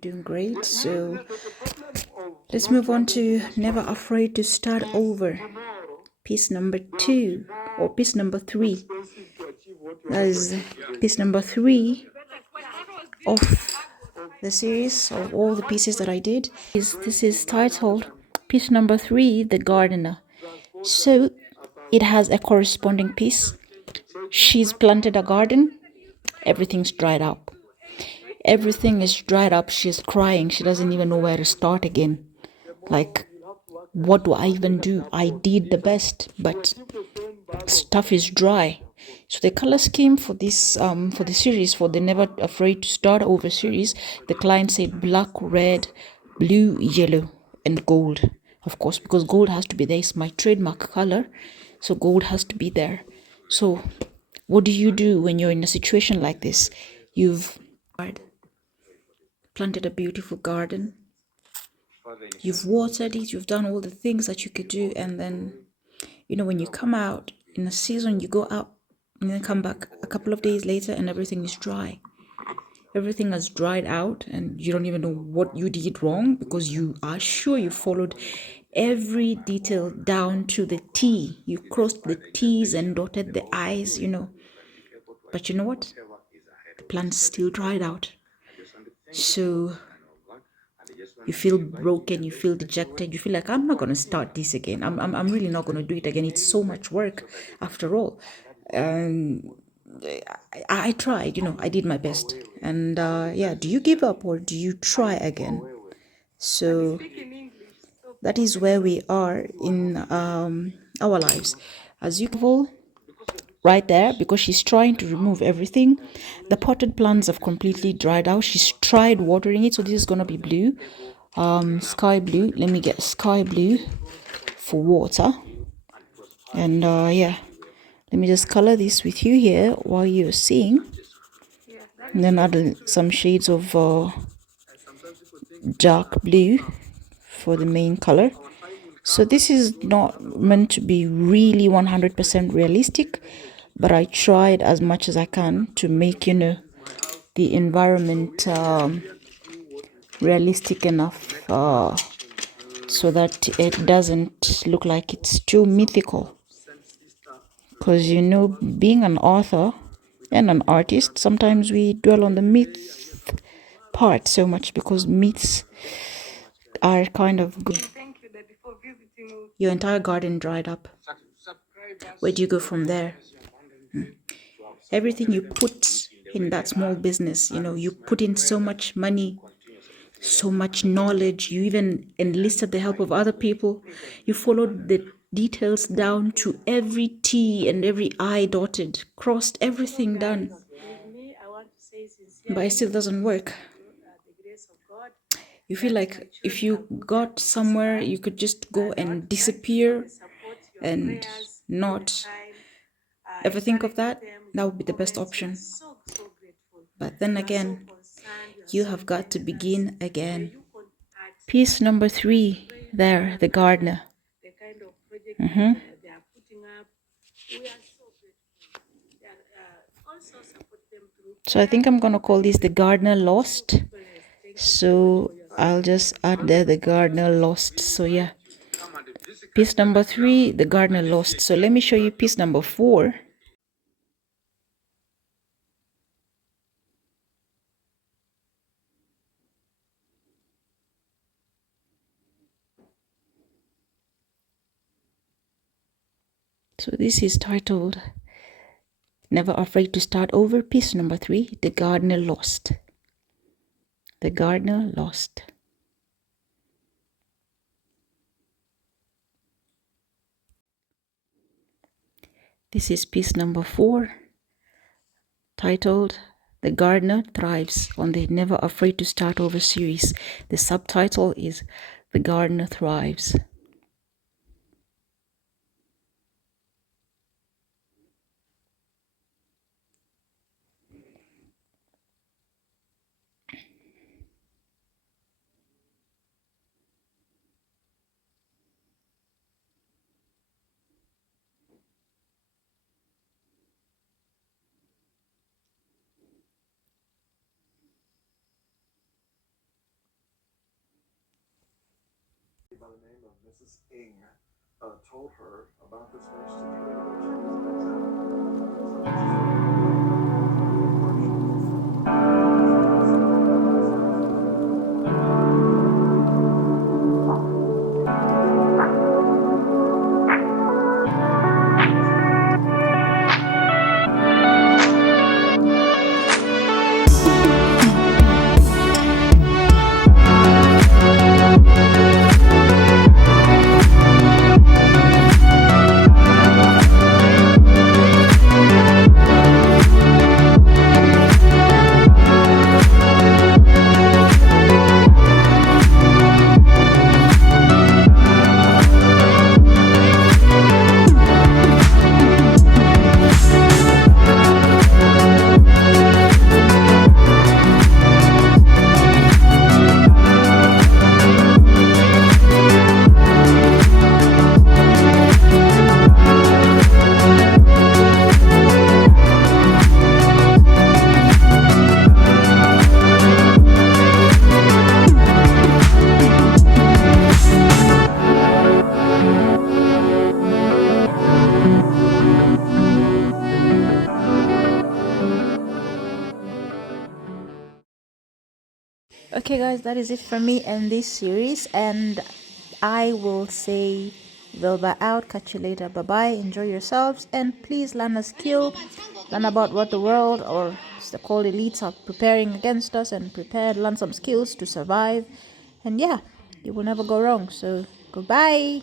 doing great. So let's move on to Never Afraid to Start Over. Piece number 2 or piece number 3. That is piece number 3 of the series of all the pieces that I did. This is titled piece number 3, The Gardener. So it has a corresponding piece. She's planted a garden. Everything's dried up. Everything is dried up. She's crying. She doesn't even know where to start again. Like, what do I even do? I did the best, but stuff is dry. So the color scheme for this for the series, for the Never Afraid to Start Over series, the client said black, red, blue, yellow, and gold. Of course, because gold has to be there. It's my trademark color, so gold has to be there. So what do you do when you're in a situation like this? You've planted a beautiful garden. You've watered it. You've done all the things that you could do. And then, when you come out in a season, you go out and then come back a couple of days later and everything is dry. Everything has dried out and you don't even know what you did wrong because you are sure you followed every detail down to the T. You crossed the T's and dotted the I's, But you know what? The plant's still dried out. So you feel broken, you feel dejected, you feel like, I'm not going to start this again. I'm really not going to do it again. It's so much work after all. I tried, I did my best. And do you give up or do you try again? So that is where we are in our lives. As you can right there, because she's trying to remove everything. The potted plants have completely dried out. She's tried watering it, so this is gonna be blue, sky blue. Let me get sky blue for water, and let me just color this with you here while you're seeing, and then add some shades of dark blue for the main color. So this is not meant to be really 100% realistic, but I tried as much as I can to make, the environment realistic enough so that it doesn't look like it's too mythical. Because, being an author and an artist, sometimes we dwell on the myth part so much because myths are kind of good. Your entire garden dried up. Where do you go from there? Everything you put in that small business, you put in so much money, so much knowledge. You even enlisted the help of other people. You followed the details down to every T and every I dotted, crossed, everything done. But it still doesn't work. You feel like if you got somewhere, you could just go and disappear and not ever think of that. That would be the best option. But then again, you have got to begin again. Piece number 3 there, the gardener. So I think I'm going to call this the gardener lost. So I'll just add there the gardener lost. So yeah, piece number 3, the gardener lost. So let me show you piece number 4. So this is titled Never Afraid to Start Over, piece number 3, The Gardener Lost. The Gardener Lost. This is piece number 4, titled The Gardener Thrives, on the Never Afraid to Start Over series. The subtitle is The Gardener Thrives. Okay guys, that is it from me and this series, and I will say Vilba out. Catch you later. Bye bye. Enjoy yourselves, and please learn a skill, learn about what the world or the cold elites are preparing against us, and learn some skills to survive. And yeah, you will never go wrong. So goodbye.